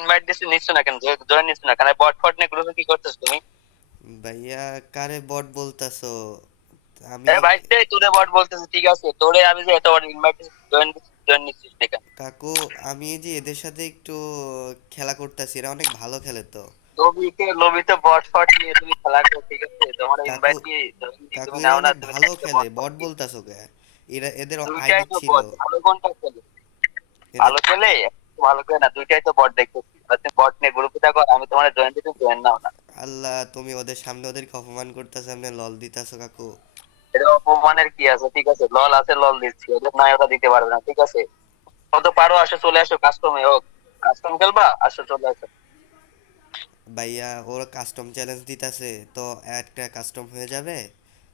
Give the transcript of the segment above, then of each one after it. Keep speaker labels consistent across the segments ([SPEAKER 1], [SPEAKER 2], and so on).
[SPEAKER 1] Invite দিছি নিচ্ছ না কেন? জয়েন নিচ্ছ না কেন? বট ফট নিয়ে গ্রুপে কি করতেছ তুমি?
[SPEAKER 2] ভাইয়া কারে বট বলতাছো? আমি
[SPEAKER 1] এ ভাই তোরে বট বলতেছিস ঠিক আছে? তোরে আমি যে এত বড় ইনভাইট জয়েন জয়েন নিচ্ছিস না কেন?
[SPEAKER 2] কাকু আমি এই যে এদের সাথে একটু খেলা করতেছি এরা অনেক ভালো খেলে তো।
[SPEAKER 1] লবিতে লবিতে বট ফট নিয়ে তুমি খেলা করো ঠিক আছে? তোমার ইনভাইট
[SPEAKER 2] কাকু
[SPEAKER 1] তুমি নাও না তুমি
[SPEAKER 2] ভালো খেলে বট বলতাছো কে এরা এদের আইডি ছিল।
[SPEAKER 1] ভালো কোনটা খেলে? ভালো খেলে? ভালো খেলে না দুইটাই তো বট দেখতেছি। তুমি বট নিয়ে গ্রুপে থাকো আমি তোমার জয়েন দিতে জয়েন নাও না।
[SPEAKER 2] আল্লাহ তুমি ওদের সামনে ওদেরকে অপমান করতেছো সামনে লল দিতাছো কাকু।
[SPEAKER 1] এটা অপমানের কি আছে? ঠিক আছে লল আছে লল দিচ্ছি। ওদের নাই ওটা দিতে পারবে না ঠিক আছে? কত পারো আসো চলে আসো কাস্টমে হোক। কাস্টম খেলবা? আসো চলে আসো।
[SPEAKER 2] ভাইয়া ওরা কাস্টম চ্যালেঞ্জ দিতাছে তো একটা কাস্টম হয়ে যাবে?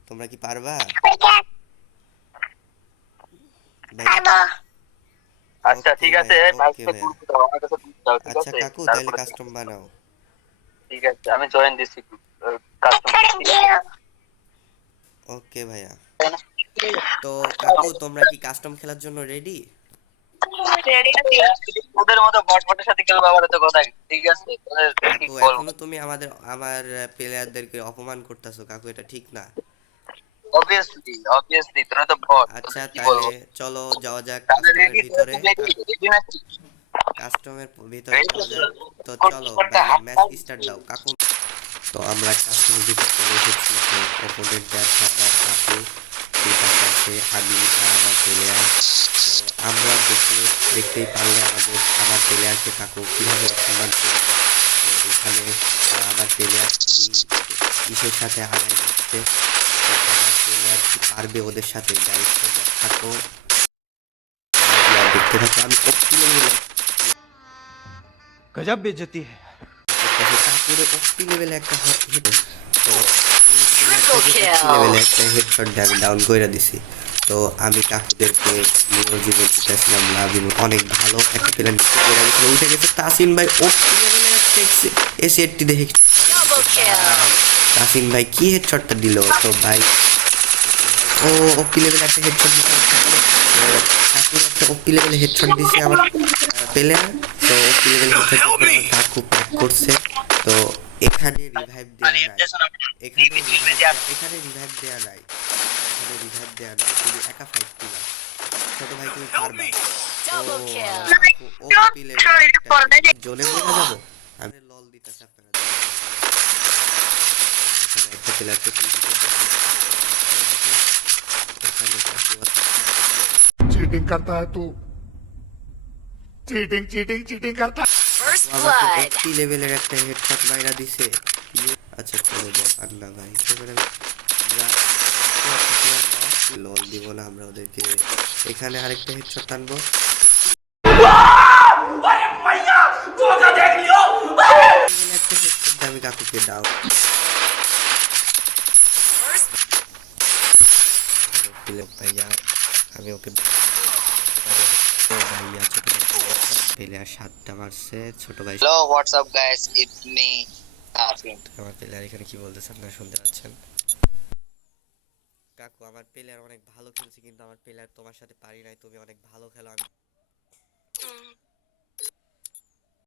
[SPEAKER 2] তোমরা কি পারবা? ভাইয়া,
[SPEAKER 1] আচ্ছা ঠিক আছে দাও আমার কাছে দাও ঠিক
[SPEAKER 2] আচ্ছা
[SPEAKER 1] আছে?
[SPEAKER 2] কাকু তাহলে কাস্টম বানাও।
[SPEAKER 1] ঠিক আছে আমি জয়েন দিচ্ছি কাস্টম
[SPEAKER 2] ওকে ভাইয়া। তো কাকু তোমরা কি কাস্টম খেলার জন্য রেডি
[SPEAKER 1] ওদের মতো বট বটের সাথে খেলব তো কথা ঠিক আছে?
[SPEAKER 2] কাকু এখনও তুমি আমাদের আমার প্লেয়ারদেরকে অপমান করতেছো কাকু এটা ঠিক না।
[SPEAKER 1] অবভিয়াসলি অবভিয়াসলি তোরা তো বট
[SPEAKER 2] আচ্ছা তাহলে চলো যাওয়া যাক কাস্টমের ভিতরে। কাস্টমের
[SPEAKER 1] তো?
[SPEAKER 2] চলো ম্যাচ স্টার্ট দাও। কাকু তো আমরা কাস্টমের ভিতরে চলে এসেছি। তো অপোনেন্ট আছে আমার এই পাশে আছে আমি আমার প্লেয়ার আমরা দেখতে দেখতেই পারলে আমাদের আমার প্লেয়ারকে কাকু কীভাবে অসম্মান করে এখানে আমার প্লেয়ার খুবই কিসের সাথে হারাই যাচ্ছে। তুমি পারবে ওদের সাথে? ডাইরেক্ট থাকো। দেখতে থাকো আমি
[SPEAKER 3] গজব বেজতি
[SPEAKER 2] তারপরে অক্সি লেভেলে একটা ডাউন করে দিছি। তো আমি কাকুদেরকে জীবন দিতেছিলাম না অনেক ভালো একটা প্লেন উঠে গেছে। তাসিন ভাই অক্সি দেখে তাসিন ভাই কি হেডশটটা দিল? তো ভাই ও ওপি লেভেলে একটা হেডশট দিতে। কাকুর একটা ওপি লেভেলে হেডশট দিছে আমার প্লেয়ার তো ওপি লেভেলে হেডশট কাকু প্যাক করছে। তো এখানে রিভাইভ দেওয়া নাই। এখানে এখানে রিভাইভ দেওয়া নাই। এখানে রিভাইভ দেওয়া নাই। তুমি একা ফাইট দিলা ছোট ভাই তুমি পারবা। ও ওপি লেভেলে জোনে বোঝা যাব? আমি লল দিতেছি আপনারা। এখানে একটা প্লেয়ারকে
[SPEAKER 4] चीटिंग करता है तू चीटिंग चीटिंग चीटिंग करता है
[SPEAKER 5] First
[SPEAKER 2] আমাকে
[SPEAKER 5] blood.
[SPEAKER 2] একটি লেভেলের একটা হেডশট মাইরা দিছে আচ্ছা চলো ব্যাপার না ভাই এবারে লল দিব না আমরা ওদেরকে এখানে আরেকটা হেডশট আনবো এখানে একটা headshot দিয়ে আমি কাকুকে দাও ভাইয়া আমি ওকে ভাইয়া ছোট প্লেয়ার সাতটা মারছে ছোট ভাই
[SPEAKER 1] হ্যালো হোয়াটসঅ্যাপ গাইস ইট মি
[SPEAKER 2] আমার প্লেয়ার এখানে কি বলতেছে আপনারা শুনতে পাচ্ছেন? কাকু আমার প্লেয়ার অনেক ভালো খেলছে কিন্তু আমার প্লেয়ার তোমার সাথে পারি নাই তুমি অনেক ভালো খেলো আমি